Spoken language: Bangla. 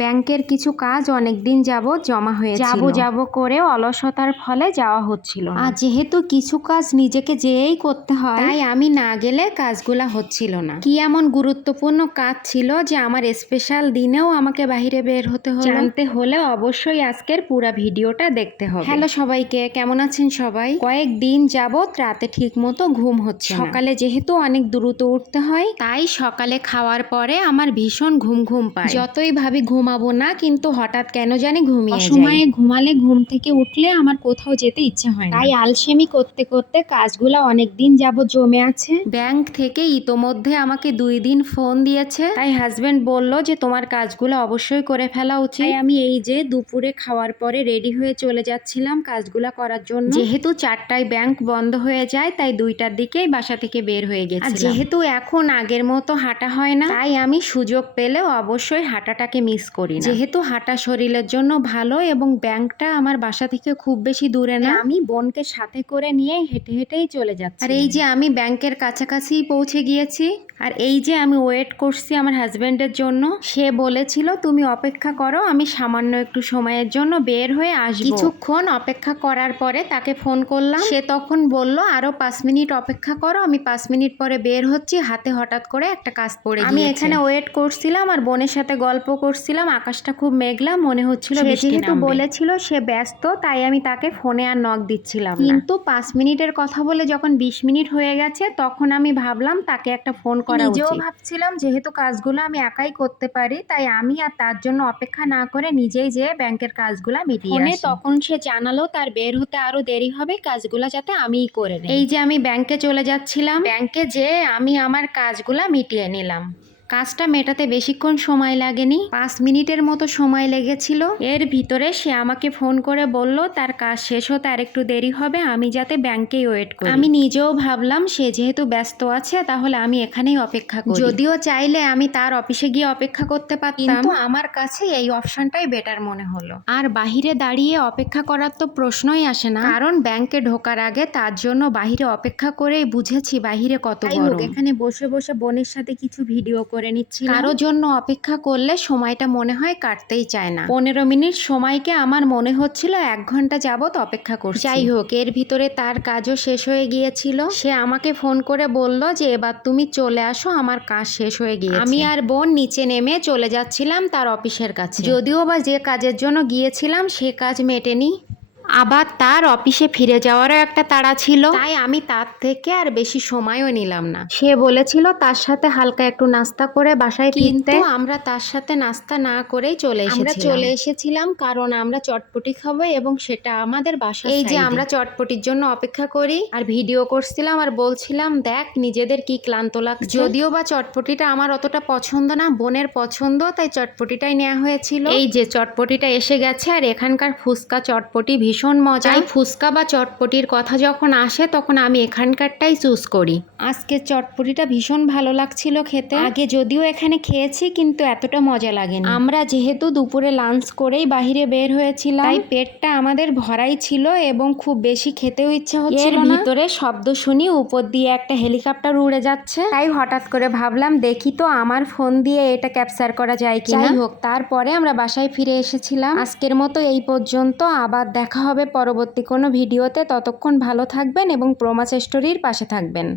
ব্যাংকের কিছু কাজ অনেকদিন যাবৎ জমা হয়েছিল। যাব করে অলসতার ফলে যাওয়া হচ্ছিল না। আর যেহেতু কিছু কাজ নিজেকে যেয়েই করতে হয়, তাই আমি না গেলে কাজগুলা হচ্ছিল না। কি এমন গুরুত্বপূর্ণ কাজ ছিল যে আমার স্পেশাল দিনেও আমাকে বাইরে বের হতে হলো? জানতে হলে অবশ্যই আজকের পুরো ভিডিওটা দেখতে হবে। হ্যালো সবাইকে, কেমন আছেন সবাই? কয়েকদিন যাবৎ রাতে ঠিক মতো ঘুম হচ্ছে না। সকালে যেহেতু অনেক দ্রুত উঠতে হয়, তাই সকালে খাওয়ার পরে আমার ভীষণ ঘুম পায়। যতই ভাবি ঘুমাবো না, কিন্তু হঠাৎ কেন জানি ঘুমিয়ে যাই। অসময়ে ঘুমালে ঘুম থেকে উঠলে আমার কোথাও যেতে ইচ্ছে হয় না। তাই আলসেমি করতে করতে কাজগুলা অনেকদিন যাবৎ জমে আছে। ব্যাংক থেকে ইতোমধ্যে আমাকে 2 দিন ফোন দিয়েছে। তাই হাজবেন্ড বলল যে তোমার কাজগুলো অবশ্যই করে ফেলা উচিত। তাই আমি এই যে দুপুরে খাওয়ার পরে রেডি হয়ে চলে যাচ্ছিলাম কাজগুলা করার জন্য। যেহেতু 4টায় ব্যাংক বন্ধ হয়ে যায়, তাই 2টার দিকেই বাসা থেকে বের হয়ে গেছিলাম। আর যেহেতু এখন আগের মতো হাঁটা হয় না, তাই আমি সুযোগ পেলেও অবশ্যই হাঁটাটাকে মিস করি না। যেহেতু হাঁটা শরীরের জন্য ভালো এবং ব্যাংকটা আমার বাসা থেকে খুব বেশি দূরে না, আমি বোনকে সাথে করে নিয়ে হেঁটে হেঁটেই চলে যাচ্ছি। আর এই যে আমি ব্যাংকের কাছাকাছি পৌঁছে গিয়েছি। আর এই যে আমি ওয়েট করছি আমার হাজবেন্ডের জন্য। সে বলেছিল তুমি অপেক্ষা করো, আমি সামান্য একটু সময়ের জন্য বের হয়ে আসবো। কিছুক্ষণ অপেক্ষা করার পরে তাকে ফোন করলাম। সে তখন বলল আরো 5 মিনিট অপেক্ষা করো, আমি 5 মিনিট পরে বের হচ্ছি। হাতে হঠাৎ করে একটা কাজ পড়ে গিয়েছে। আমি এখানে ওয়েট করছিলাম আর বোনের সাথে গল্প করছিলাম। আকাশটা খুব মেঘলা, মনে হচ্ছিল বৃষ্টি নামবে। যেহেতু বলেছিল সে ব্যস্ত, তাই আমি তাকে ফোনে আর নক দিচ্ছিলাম না। কিন্তু 5 মিনিটের কথা বলে যখন 20 মিনিট হয়ে গেছে, তখন আমি ভাবলাম তাকে একটা ফোন করা উচিত। নিজেও ভাবছিলাম যেহেতু কাজগুলো আমি একাই করতে পারি, তাই আমি আর তার জন্য অপেক্ষা না করে নিজেই যেয়ে ব্যাংকের কাজগুলো মিটিয়ে আসি। তখন সে জানালো তার বের হতে আরো দেরি হবে, কাজগুলো যাতে আমিই করে নেই। এই যে আমি ব্যাংকে চলে যাচ্ছিলাম। ব্যাংকে যেয়ে আমি আমার কাজগুলা মিটিয়ে নিলাম। কাজটা মেটাতে বেশিক্ষণ সময় লাগেনি, 5 মিনিটের মতো সময় লেগেছিল। এর ভিতরে সে আমাকে ফোন করে বলল তার কাজ শেষ হতে আর একটু দেরি হবে, আমি যাতে ব্যাংকেই ওয়েট করি। আমি নিজেও ভাবলাম সে যেহেতু ব্যস্ত আছে, তাহলে আমি এখানেই অপেক্ষা করি। যদিও চাইলে আমি তার অফিসে গিয়ে অপেক্ষা করতে পারতাম, কিন্তু আমার কাছে এই অপশনটাই বেটার মনে হলো। আর বাহিরে দাঁড়িয়ে অপেক্ষা করার তো প্রশ্নই আসে না, কারণ ব্যাংকে ঢোকার আগে তার জন্য বাহিরে অপেক্ষা করেই বুঝেছি বাহিরে কত গরম। এখানে বসে বসে বোনের সাথে কিছু ভিডিও করে নিচ্ছি। কারোর জন্য অপেক্ষা করলে সময়টা মনে হয় কাটতেই চায় না। 15 মিনিট সময়কে আমার মনে হচ্ছিল 1 ঘন্টা যাবত অপেক্ষা করছি। যাই হোক, এর ভিতরে তার কাজও শেষ হয়ে গিয়েছিল। সে আমাকে ফোন করে বলল যে এবার তুমি চলে আসো, আমার কাজ শেষ হয়ে গিয়েছে। আমি আর বোন নিচে নেমে চলে যাচ্ছিলাম তার অফিসের কাছে। যদিও বা যে কাজের জন্য গিয়েছিলাম সে কাজ মেটেনি, আবার তার অফিসে ফিরে যাওয়ারও একটা তাড়া ছিল, তাই আমি তার থেকে আর বেশি সময়ও নিলাম না। সে বলেছিল তার সাথে হালকা একটু নাস্তা করে বাসায় ফিরতে, কিন্তু আমরা তার সাথে নাস্তা না করেই চলে এসেছিলাম কারণ আমরা চটপটি খাবো এবং সেটা আমাদের বাসায়। এই যে আমরা চটপটির জন্য অপেক্ষা করি আর ভিডিও করছিলাম আর বলছিলাম দেখ নিজেদের কি ক্লান্ত লাগছে। যদিও বা চটপটিটা আমার অতটা পছন্দ না, বোনের পছন্দ, তাই চটপটিটাই নেওয়া হয়েছিল। এই যে চটপটিটা এসে গেছে আর এখানকার ফুচকা চটপটি ভীষণ মজা। ফুচকা বা চটপটির কথা যখন আসে তখন আমি এখানকারটাই চুজ করি। আজকে চটপটিটা ভীষণ ভালো লাগছিল খেতে। আগে যদিও এখানে খেয়েছি, কিন্তু এতটা মজা লাগেনি। আমরা যেহেতু দুপুরে লাঞ্চ করেই বাহিরে বের হয়েছিলাম, তাই পেটটা আমাদের ভরাই ছিল এবং খুব বেশি খেতেও ইচ্ছা হচ্ছিল না। এর ভিতরে শব্দ শুনি উপর দিয়ে একটা হেলিকপ্টার উড়ে যাচ্ছে, তাই হঠাৎ করে ভাবলাম দেখি তো আমার ফোন দিয়ে এটা ক্যাপচার করা যায় কিনা। যাই হোক, তারপরে আমরা বাসায় ফিরে এসেছিলাম। আজকের মতো এই পর্যন্ত, আবার দেখা হবে পরবর্তী কোনো ভিডিওতে। ততক্ষণ ভালো থাকবেন এবং প্রোমাস স্টোরির পাশে থাকবেন।